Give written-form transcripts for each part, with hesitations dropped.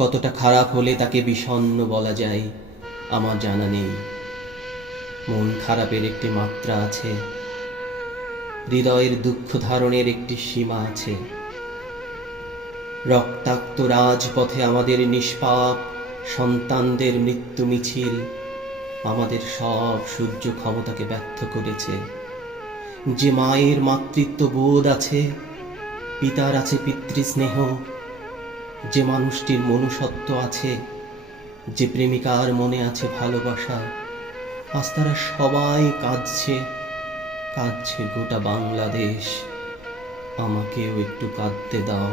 কতটা খারাপ হলে তাকে বিষণ্ণ বলা যায় আমার জানা নেই। মন খারাপের একটি মাত্রা আছে, হৃদয়ের দুঃখ ধারণের একটি সীমা আছে। রক্তাক্ত রাজপথে আমাদের নিষ্পাপ সন্তানদের মৃত্যু মিছিল আমাদের সব সূর্য ক্ষমতাকে ব্যর্থ করেছে। যে মায়ের মাতৃত্ব বোধ আছে, পিতার আছে পিতৃস্নেহ, যে মানুষটির মনুষ্যত্ব আছে, যে প্রেমিকার মনে আছে ভালোবাসা, আজ তারা সবাই কাঁদছে, কাঁদছে গোটা বাংলাদেশ। আমাকেও একটু কাঁদতে দাও।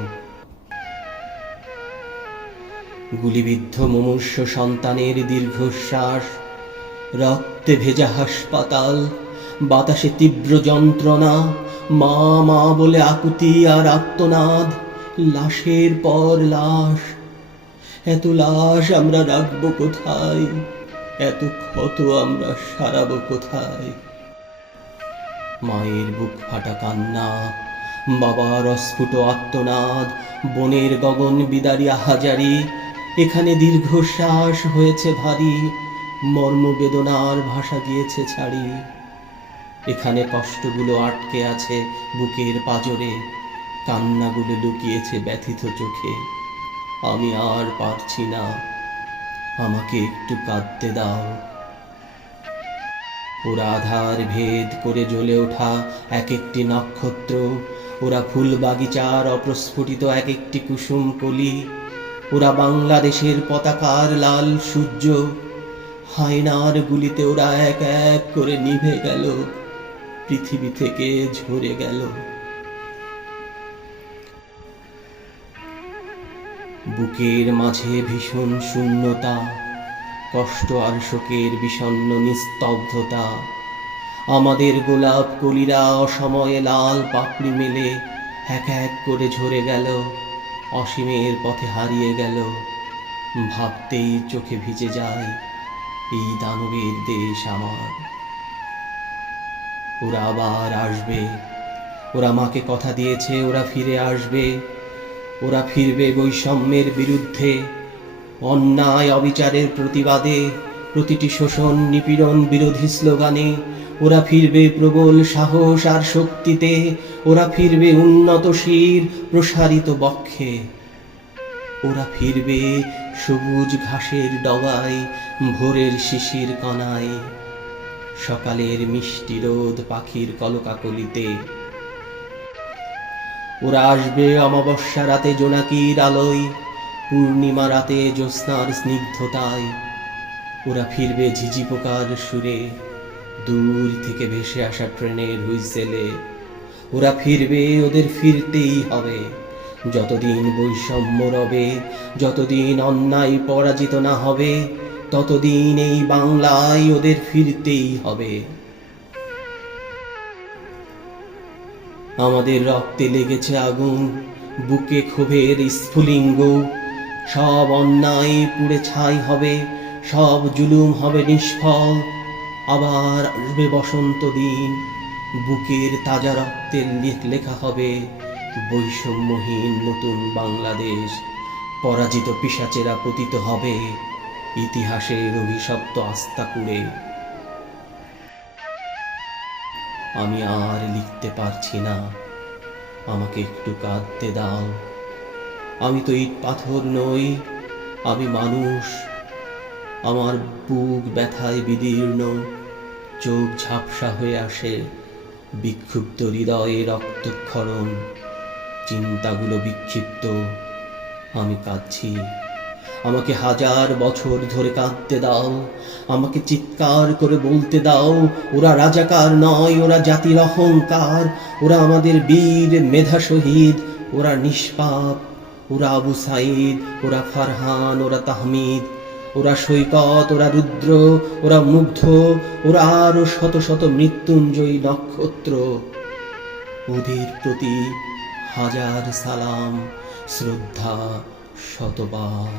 গুলিবিদ্ধ মুমূর্ষ সন্তানের দীর্ঘশ্বাস, রক্তে ভেজা হাসপাতাল, বাতাসে তীব্র যন্ত্রণা, মা মা বলে আকুতি আর আর্তনাদ, লাশের পর লাশ। এত লাশ আমরা রাখবো কোথায়? এত ক্ষত আমরা সারাবো কোথায়? মায়ের বুক ফাটা কান্না, বাবার অস্ফুট আর্তনাদ, বনের গগন বিদারী আহাজারি। এখানে দীর্ঘশ্বাস হয়েছে ভারী, মর্মবেদনার ভাষা গিয়েছে ছাড়ি। এখানে কষ্টগুলো আটকে আছে বুকের পাঁজরে, কান্নাগুলো লুকিয়েছে ব্যথিত চোখে। আমি আর পারছি না, আমাকে একটু কাঁদতে দাও। ওরা আধার ভেদ করে জ্বলে ওঠা এক একটি নক্ষত্র, ওরা ফুল বাগিচার অপ্রস্ফুটিত এক একটি কুসুম কলি, ওরা বাংলাদেশের পতাকার লাল সূর্য। হায়নার গুলিতে ওরা এক এক করে নিভে গেল, পৃথিবী থেকে ঝরে গেল। বুকের মাঝে ভীষণ শূন্যতা, কষ্ট আর শোকের বিষণ্ণ নিস্তব্ধতা। আমাদের গোলাপ কলিরা অসময়ে লাল পাপড়ি মেলে এক এক করে ঝরে গেল, অসীমের পথে হারিয়ে গেল। ভাবতেই চোখে ভিজে যায় এই দানবের দেশ আমার। ওরা আবার আসবে, ওরা মাকে কথা দিয়েছে ওরা ফিরে আসবে। ওরা ফিরবে বৈষম্যের বিরুদ্ধে, অন্যায় অবিচারের প্রতিবাদে, প্রতিটি শোষণ নিপীড়ন বিরোধী স্লোগানে। ওরা ফিরবে প্রবল সাহস আর শক্তিতে, ওরা ফিরবে উন্নত শির প্রসারিত বক্ষে। ওরা ফিরবে সবুজ ঘাসের ডগায়, ভোরের শিশির কণায়, সকালের মিষ্টি রোদ পাখির কলকাকলিতে। ওরা আসবে অমাবস্যা রাতে জোনাকির আলোয়, পূর্ণিমা রাতে জ্যোৎস্নার স্নিগ্ধতায়। ওরা ফিরবে ঝিঝি পোকার সুরে, দূর থেকে ভেসে আসা ট্রেনের হুইসেলে। ওরা ফিরবে, ওদের ফিরতেই হবে। যতদিন বৈষম্য রবে, যতদিন অন্যায় পরাজিত না হবে, ততদিন এই বাংলায় ওদের ফিরতেই হবে। আমাদের রক্তে লেগেছে আগুন, বুকে ক্ষোভের স্ফুলিঙ্গ। সব অন্যায় পুড়ে ছাই হবে, সব জুলুম হবে নিষ্ফল। আবার আসবে বসন্ত দিন, বুকের তাজা রক্তের লেখা হবে বৈষম্যহীন নতুন বাংলাদেশ। পরাজিত পিশাচেরা পতিত হবে ইতিহাসের অভিশপ্ত আস্থা কুড়ে। আমি আর লিখতে পারছি না, আমাকে একটু কাঁদতে দাও। আমি তো ইট পাথর নই, আমি মানুষ। আমার বুক ব্যথায় বিদীর্ণ, চোখ ঝাপসা হয়ে আসে, বিক্ষুব্ধ হৃদয়ে রক্তক্ষরণ, চিন্তাগুলো বিক্ষিপ্ত। আমি কাঁদছি, আমাকে হাজার বছর ধরে কাঁদতে দাও। আমাকে চিৎকার করে বলতে দাও, ওরা রাজাকার নয়, ওরা জাতির অহংকার। ওরা আমাদের বীর মেধা শহীদ, ওরা নিষ্পাপ। ওরা আবু সাইদ, ওরা ফারহান, ওরা তাহমিদ, ওরা সৈকত, ওরা রুদ্র, ওরা মুগ্ধ, ওরা আরো শত শত মৃত্যুঞ্জয়ী নক্ষত্র। ওদের প্রতি হাজার সালাম, শ্রদ্ধা শতবার।